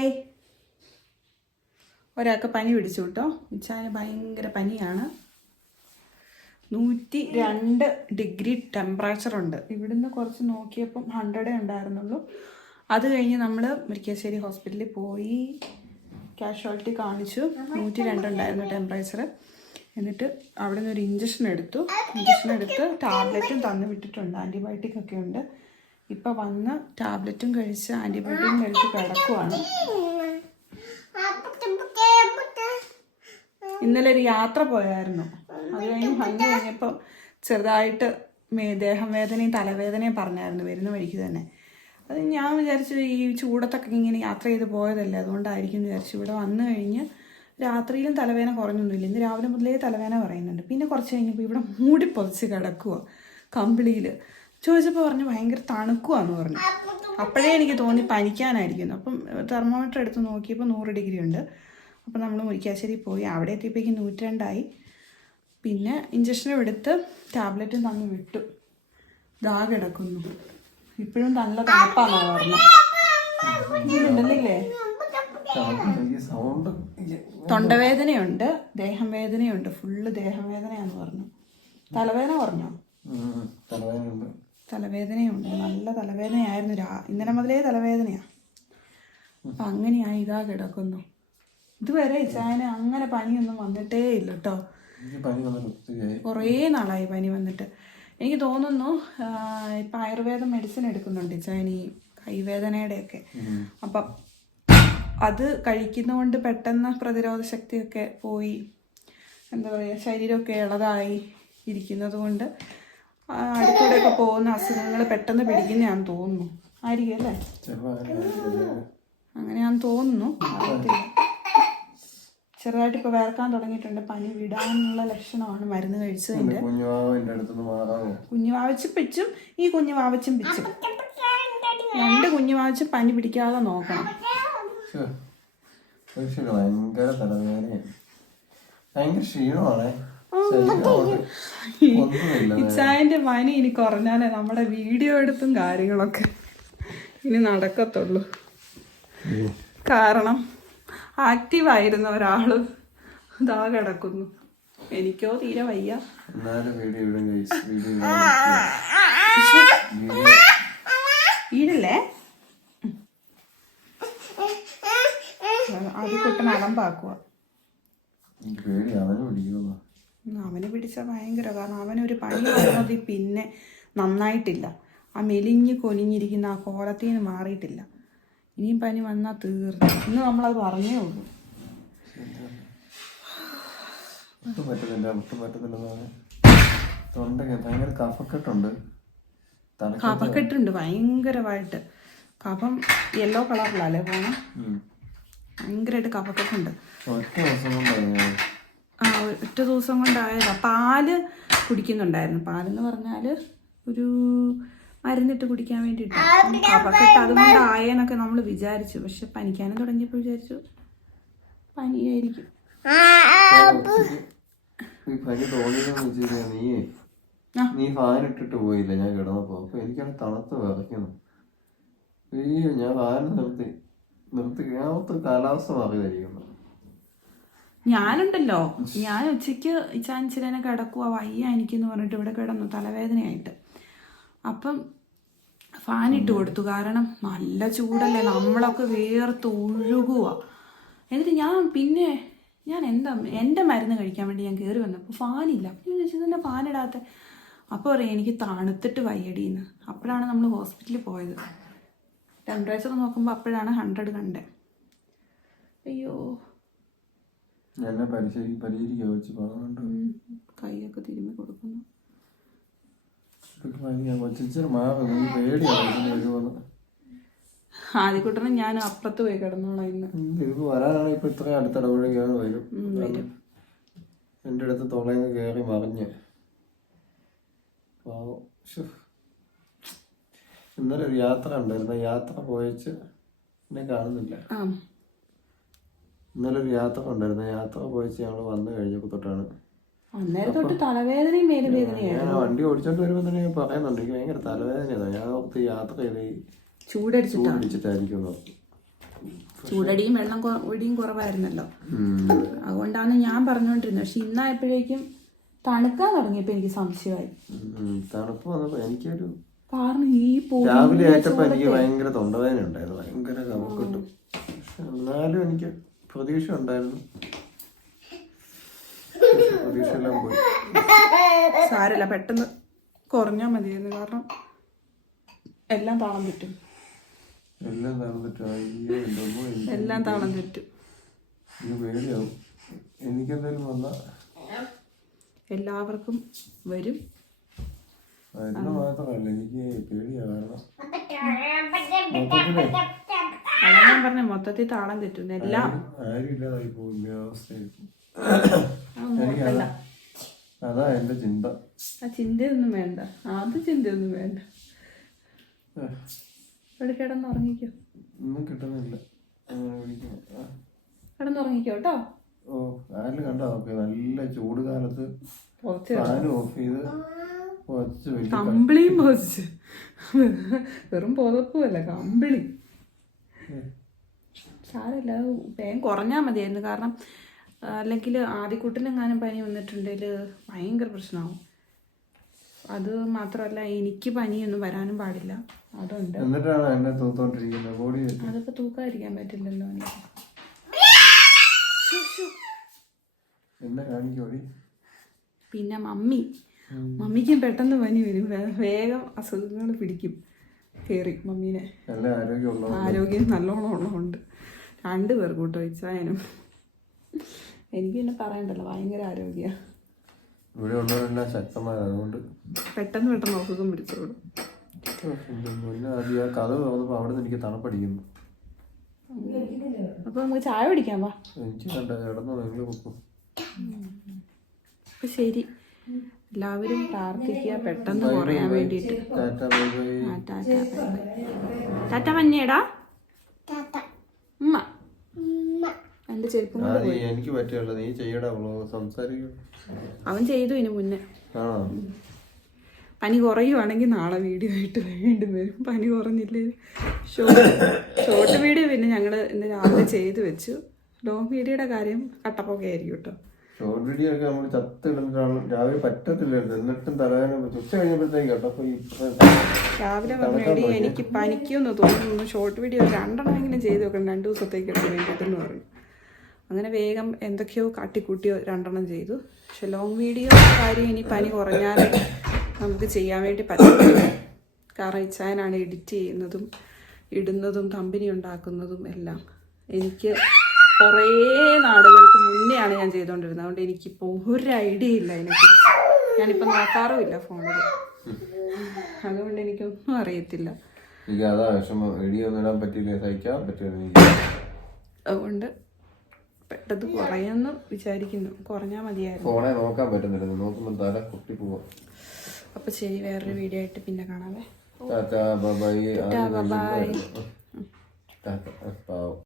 Hi ഒരാൾക്ക് പനി പിടിച്ചു കേട്ടോ. ഉച്ചാന് ഭയങ്കര പനിയാണ്. നൂറ്റി രണ്ട് ഡിഗ്രി ടെമ്പറേച്ചർ ഉണ്ട്. ഇവിടുന്ന് കുറച്ച് നോക്കിയപ്പം ഹൺഡ്രഡേ ഉണ്ടായിരുന്നുള്ളൂ. അത് കഴിഞ്ഞ് നമ്മൾ മുരിക്കാശ്ശേരി ഹോസ്പിറ്റലിൽ പോയി കാഷ്വാലിറ്റി കാണിച്ചു. നൂറ്റി രണ്ടുണ്ടായിരുന്നു ടെമ്പറേച്ചർ എന്നിട്ട് അവിടെ നിന്ന് ഒരു ഇഞ്ചക്ഷൻ എടുത്തു. ഇഞ്ചക്ഷൻ എടുത്ത് ടാബ്ലറ്റും തന്നു വിട്ടിട്ടുണ്ട്. ആന്റിബയോട്ടിക് ഒക്കെ ഉണ്ട്. ഇപ്പം വന്ന് ടാബ്ലറ്റും കഴിച്ച് ആന്റിബയോട്ടിക്കും കഴിച്ച് കിടക്കുവാണ്. ഇന്നലെ ഒരു യാത്ര പോയായിരുന്നു. അത് കഴിഞ്ഞ് വന്നു കഴിഞ്ഞപ്പോൾ ചെറുതായിട്ട് ദേഹം വേദനയും തലവേദനയും പറഞ്ഞായിരുന്നു വരുന്ന വഴിക്ക് തന്നെ. അത് ഞാൻ വിചാരിച്ചു ഈ ചൂടത്തൊക്കെ ഇങ്ങനെ യാത്ര ചെയ്ത് പോയതല്ലേ അതുകൊണ്ടായിരിക്കും വിചാരിച്ചു. ഇവിടെ വന്നു കഴിഞ്ഞ് രാത്രിയിലും തലവേദന കുറഞ്ഞൊന്നുമില്ല. ഇന്ന് രാവിലെ മുതലേ തലവേദന പറയുന്നുണ്ട്. പിന്നെ കുറച്ച് കഴിഞ്ഞപ്പോൾ ഇവിടെ മൂടി പൊതിച്ച് കിടക്കുക കമ്പിളിയിൽ ചോദിച്ചപ്പോൾ പറഞ്ഞു ഭയങ്കര തണുക്കുവാന്ന് പറഞ്ഞു. അപ്പോഴേ എനിക്ക് തോന്നി പനിക്കാനായിരിക്കുന്നു. അപ്പം തെർമോമീറ്റർ എടുത്ത് നോക്കിയപ്പോൾ നൂറ് ഡിഗ്രി ഉണ്ട് അപ്പം നമ്മൾ മുരിക്കാശ്ശേരി പോയി. അവിടെ എത്തിയപ്പോഴേക്കും നൂറ്റിരണ്ടായി. പിന്നെ ഇഞ്ചക്ഷനും എടുത്ത് ടാബ്ലറ്റും തന്നു വിട്ടു. ദാ കിടക്കുന്നു ഇപ്പോഴും നല്ല തണുപ്പാന്നാ പറഞ്ഞു. ഉണ്ടല്ലേ തൊണ്ടവേദനയുണ്ട്. ദേഹം വേദനയുണ്ട് ഫുള്ള് ദേഹം വേദനയാന്ന് പറഞ്ഞു. തലവേദന പറഞ്ഞോ തലവേദനയുണ്ട്. തലവേദനയുണ്ട്. നല്ല തലവേദനയായിരുന്നു. രാ ഇന്നലെ മുതലേ തലവേദനയാണ് അപ്പം അങ്ങനെയായി ഇതാ കിടക്കുന്നു. ഇതുവരെ ഇച്ചായന് അങ്ങനെ പനിയൊന്നും വന്നിട്ടേ ഇല്ല കേട്ടോ കുറേ നാളായി പനി വന്നിട്ട്. എനിക്ക് തോന്നുന്നു ഇപ്പം ആയുർവേദ മെഡിസിൻ എടുക്കുന്നുണ്ട് ഇച്ചായൻ ഈ കൈവേദനയുടെയൊക്കെ അപ്പം അത് കഴിക്കുന്നതുകൊണ്ട് പെട്ടെന്ന് പ്രതിരോധ ശക്തിയൊക്കെ പോയി എന്താ പറയുക ശരീരമൊക്കെ ഇളതായി ഇരിക്കുന്നത് കൊണ്ട് അടുത്തൂടെയൊക്കെ പോകുന്ന അസുഖങ്ങൾ പെട്ടെന്ന് പിടിക്കുന്നതാണെന്ന് തോന്നുന്നു. ആയിരിക്കും അല്ലേ? അങ്ങനെയാന്ന് തോന്നുന്നു. ചെറുതായിട്ട് ഇപ്പൊ വേർക്കാൻ തുടങ്ങിയിട്ടുണ്ട്. പനി വിടാനുള്ള ലക്ഷണമാണ് മരുന്ന് കഴിച്ചതിന്റെ. കുഞ്ഞുവാവ് എന്റെ അടുത്തുനിന്ന് മാറാമോ കുഞ്ഞു പിച്ചും ഈ കുഞ്ഞുവാവച്ചും പിച്ചും. രണ്ട് കുഞ്ഞുവാവച്ചും പനി പിടിക്കാതെ നോക്കണം. ഭയങ്കര ക്ഷീണമാണേ. ഇച്ചായന്റെ മനി ഇനി കുറഞ്ഞാലേ നമ്മുടെ വീഡിയോ എടുത്തും കാര്യങ്ങളൊക്കെ ഇനി നടക്കത്തുള്ളൂ. കാരണം ആക്റ്റീവ് ആയിരുന്ന ഒരാൾ ഇതാ കിടക്കുന്നു. എനിക്കോ തീരെ വയ്യ. ഇല്ലേ അത് കുട്ടൻ അലമ്പാക്കുക പേടി അവനെ പിടിക്കുമെന്നോ അവന് പിടിച്ച ഭയങ്കര കാരണം അവനൊരു പണി വന്നത് പിന്നെ നന്നായിട്ടില്ല. ആ മെലിഞ്ഞ് കൊലിഞ്ഞിരിക്കുന്ന ആ കോലത്തിൽ നിന്ന് മാറിയിട്ടില്ല. ഇനിയും പനി വന്നാൽ തീർന്നു. ഇന്ന് നമ്മളത് പറഞ്ഞേ ഉള്ളൂ. ഒട്ടും പറ്റുന്നില്ല ഒട്ടും പറ്റുന്നില്ല തൊണ്ടയ്ക്ക് ഭയങ്കര കഫക്കെട്ടുണ്ട്. കഫക്കെട്ടുണ്ട് ഭയങ്കരമായിട്ട്. കഫം യെല്ലോ കളറിലല്ലേ പോണം. ഭയങ്കരമായിട്ട് കഫക്കെട്ടുണ്ട്. ഒറ്റ ദിവസം കൊണ്ടാണ് ഒറ്റ ദിവസം കൊണ്ടായതാ. പാൽ കുടിക്കുന്നുണ്ടായിരുന്നു. പാലെന്ന് പറഞ്ഞാൽ ഒരു മരുന്നിട്ട് കുടിക്കാൻ വേണ്ടിയിട്ട്. അപ്പൊക്കെ അതുകൊണ്ട് ആയെന്നൊക്കെ നമ്മൾ വിചാരിച്ചു. പക്ഷെ പനിക്കാനും തുടങ്ങിയപ്പോൾ വിചാരിച്ചു പനിയായിരിക്കും. നീ ഫാൻ ഇട്ടിട്ട് പോയില്ല? ഞാൻ കിടന്നപ്പോ. അപ്പൊ എനിക്കാണ് തണുത്ത് വിറയ്ക്കുന്നു. അയ്യോ ഞാൻ ഫാൻ നിർത്തി. നിർത്തി. കാലാവസ്ഥ കാലാവസ്ഥ മാറിയതായിരിക്കുന്നു ഞാനുണ്ടല്ലോ. ഞാൻ ഉച്ചയ്ക്ക് ചാൻസിലേനെ കിടക്കുക വയ്യ എനിക്കെന്ന് പറഞ്ഞിട്ട് ഇവിടെ കിടന്നു തലവേദനയായിട്ട്. അപ്പം ഫാൻ ഇട്ട് കൊടുത്തു. കാരണം നല്ല ചൂടല്ലേ നമ്മളൊക്കെ വേർത്ത് ഒഴുകുക എന്നിട്ട് ഞാൻ പിന്നെ ഞാൻ എന്താ എന്റെ മരുന്ന് കഴിക്കാൻ വേണ്ടി ഞാൻ കയറി വന്നപ്പോൾ ഫാനില്ല. അപ്പം തന്നെ ഫാൻ ഇടാത്ത? അപ്പോൾ പറയാം എനിക്ക് തണുത്തിട്ട് വയ്യടിയെന്ന് അപ്പോഴാണ് നമ്മൾ ഹോസ്പിറ്റലിൽ പോയത്. ടെമ്പറേച്ചർ നോക്കുമ്പോൾ അപ്പോഴാണ് ഹൺഡ്രഡ് കണ്ടത് അയ്യോ. പരിചരിക്കുക വെച്ച് പറയുന്നുണ്ട് ഉം. കൈയൊക്കെ തിരുമ്മി കൊടുക്കുന്നു. ആദ്യക്കൂട്ടനും ഞാൻ അപ്പുറത്ത് പോയി കിടന്നോളാം ഇന്ന്. ഇത് വരാനാണ് ഇപ്പൊ വരും. എന്റെ അടുത്ത് കയറി മറിഞ്ഞ്. ഇന്നലെ ഒരു യാത്ര ഉണ്ടായിരുന്നു. യാത്ര പോയച്ച് എന്നെ കാണുന്നില്ല. ഇന്നലെ ഒരു യാത്ര ഉണ്ടായിരുന്നു. യാത്ര പോയിച്ച് ഞങ്ങൾ വന്നു കഴിഞ്ഞപ്പോൾ തൊട്ടാണ്. അന്നേരം തൊട്ട് തലവേദനയും മേലുവേദനയായി ഞാൻ വണ്ടി ഓടിച്ചോണ്ട് വരുമ്പോൾ തന്നെ ഞാൻ പറയുന്നുണ്ട്. എനിക്ക് ഭയങ്കര തലവേദനയാണ് ഞാൻ ഓർത്ത് യാത്ര ചെയ്ത് ഈ ചൂടടിച്ചിട്ടാ? ചൂട് പിടിച്ചിട്ടായിരിക്കും ചൂടടിയും വെള്ളം ഒടിയും കുറവായിരുന്നല്ലോ. അതുകൊണ്ടാണ് ഞാൻ പറഞ്ഞുകൊണ്ടിരുന്നത് പക്ഷെ ഇന്നായപ്പോഴേക്കും തണുക്കാൻ തുടങ്ങിയപ്പോ എനിക്ക് സംശയമായി. തണുപ്പ് വന്നപ്പോ എനിക്കൊരു കാരണം ഈ രാവിലെ ആയിട്ടപ്പോ എനിക്ക് ഭയങ്കര തൊണ്ടവേദന ഉണ്ടായിരുന്നു. ഭയങ്കര കവക്കിട്ടു എന്നാലും എനിക്ക് പ്രതീക്ഷ ഉണ്ടായിരുന്നു പ്രതീക്ഷ എല്ലാം പോയി. സാരല്ല പെട്ടെന്ന് കുറഞ്ഞാൽ മതിയായിരുന്നു. കാരണം എല്ലാം താളം തെറ്റും. എല്ലാം അയ്യോ എന്റെ അമ്മോ, എനിക്ക് എല്ലാം താളം തെറ്റും. എനിക്ക് പേടിയാവും. എനിക്കെന്തായാലും വന്ന എല്ലാവർക്കും വരും. വരുന്ന മാത്രമല്ല എനിക്ക് പേടിയാ. കാരണം അതാ ഞാൻ പറഞ്ഞ മൊത്തത്തിൽ താളം തെറ്റും എല്ലാം. അതാ എന്റെ ചിന്ത. ആ ചിന്തയൊന്നും വേണ്ട. അത് ചിന്തയൊന്നും വേണ്ട. ഇവിടെ കിടന്നുറങ്ങിക്കോ ഒന്നും കിട്ടുന്നില്ല. കിടന്നുറങ്ങിക്കോ കേട്ടോ. ഓ ആരും കണ്ടോ നല്ല ചൂട് കാലത്ത് ഫാൻ ഓഫ് ചെയ്ത് കമ്പിളിയും വെറും പുതപ്പുമല്ല കമ്പിളി. സാരമില്ല അത് വേഗം കുറഞ്ഞാൽ മതിയായിരുന്നു. കാരണം അല്ലെങ്കിൽ ആദ്യക്കൂട്ടിലെങ്ങാനും പനി വന്നിട്ടുണ്ടെങ്കിൽ ഭയങ്കര പ്രശ്നമാവും. അത് മാത്രമല്ല എനിക്ക് പനിയൊന്നും വരാനും പാടില്ല. അതുണ്ട്. എന്നിട്ടാണ് എന്നെ തൂത്തോണ്ടിരിക്കുന്നത്? ബോഡി അതിപ്പോൾ തൂക്കാതിരിക്കാൻ പറ്റില്ലല്ലോ എനിക്ക്. എന്നെ കാണിക്കോടി പിന്നെ മമ്മി. മമ്മിക്കും പെട്ടെന്ന് പനി വരും. വേഗം അസുഖങ്ങൾ പിടിക്കും. കയറി മമ്മീനെ. ആരോഗ്യം നല്ലോണം ഉള്ളതുകൊണ്ട് രണ്ട് പേർ കൂട്ടോ ഇച്ചായനും എനിക്ക് പിന്നെ പറയണ്ടല്ലോ ഭയങ്കര ആരോഗ്യ. പെട്ടെന്ന് പെട്ടെന്ന് അസുഖം പിടിച്ചോളും. കഥ തുറന്നപ്പോൾ അവിടെ നിന്ന് എനിക്ക് തണുപ്പടിക്കുന്നു. അപ്പൊ നമുക്ക് ചായ കുടിക്കാൻ വാ. എനിക്ക് കണ്ട കിടന്നു നിങ്ങൾ പൊക്കും അപ്പോൾ ശരി. എല്ലാവരും പ്രാർത്ഥിക്കുക. പെട്ടെന്ന് കുറയാൻ വേണ്ടിയിട്ട്. ടാറ്റ മഞ്ഞേടാ. ഉമ്മ. എന്റെ ചെരുപ്പും ആ നീ എനിക്ക് പറ്റില്ല നീ ചെയ്യടാ വ്ളോഗ് സംസാരിക്കും. അവൻ ചെയ്തു ഇനി മുന്നേ. പനി കുറയുവാണെങ്കിൽ നാളെ വീഡിയോ ആയിട്ട് വീണ്ടും വരും. പനി കുറഞ്ഞില്ലേ? ഷോർട്ട് ഷോർട്ട് വീഡിയോ പിന്നെ ഞങ്ങൾ ഇന്ന് രാവിലെ ചെയ്തു വെച്ചു. ലോങ് വീഡിയോയുടെ കാര്യം കട്ടപ്പൊക്കെ ആയിരിക്കും കേട്ടോ. ഷോർട്ട് വീഡിയോ ഒക്കെ നമ്മൾ ചത്ത് ചത്തിടുന്നിട്ടാണ് രാവിലെ പറ്റത്തില്ലായിരുന്നു. എന്നിട്ടും തലവേദന ഉച്ച കഴിഞ്ഞപ്പോഴത്തേക്ക് കേട്ടോ. അപ്പോൾ രാവിലെ പറഞ്ഞേടി എനിക്ക് പനിക്കുമെന്ന് തോന്നുന്നു. ഷോർട്ട് വീഡിയോ രണ്ടെണ്ണമെങ്കിലും ചെയ്ത് വെക്കണം. രണ്ട് ദിവസത്തേക്ക് എടുത്ത് വേണ്ടിയിട്ടെന്ന് പറഞ്ഞു. അങ്ങനെ വേഗം എന്തൊക്കെയോ കാട്ടിക്കൂട്ടിയോ രണ്ടെണ്ണം ചെയ്തു. പക്ഷെ ലോങ് വീഡിയോ കാര്യം ഇനി പനി കുറഞ്ഞാലേ നമുക്ക് ചെയ്യാൻ വേണ്ടി പറ്റില്ല കാരണം ഇച്ചാനാണ് എഡിറ്റ് ചെയ്യുന്നതും ഇടുന്നതും കമ്പനി ഉണ്ടാക്കുന്നതും എല്ലാം. എനിക്ക് കുറേ നാളുകൾക്ക് മുന്നെയാണ് ഞാൻ ചെയ്തുകൊണ്ടിരുന്നത് അതുകൊണ്ട് എനിക്കിപ്പോൾ ഒരു ഐഡിയ ഇല്ല അതിനെക്കുറിച്ച്. ഞാനിപ്പോൾ നോക്കാറുമില്ല ഫോണിൽ അതുകൊണ്ട് എനിക്കൊന്നും അറിയത്തില്ല. എനിക്ക് അതാ വിഷമം. എടിയൊന്നും ഇടാൻ പറ്റില്ല സഹിക്കാൻ പറ്റില്ല എനിക്ക്. അതുകൊണ്ട് പെട്ടെന്ന് കുറയെന്ന് വിചാരിക്കുന്നു. കുറഞ്ഞാൽ മതിയായിരുന്നു. ഫോണെ നോക്കാൻ പറ്റുന്നില്ല. നോക്കുമ്പോൾ തല കുട്ടി പോവാം. അപ്പോൾ ശരി വേറൊരു വീഡിയോ ആയിട്ട് പിന്നെ കാണാവേ. Tata bye bye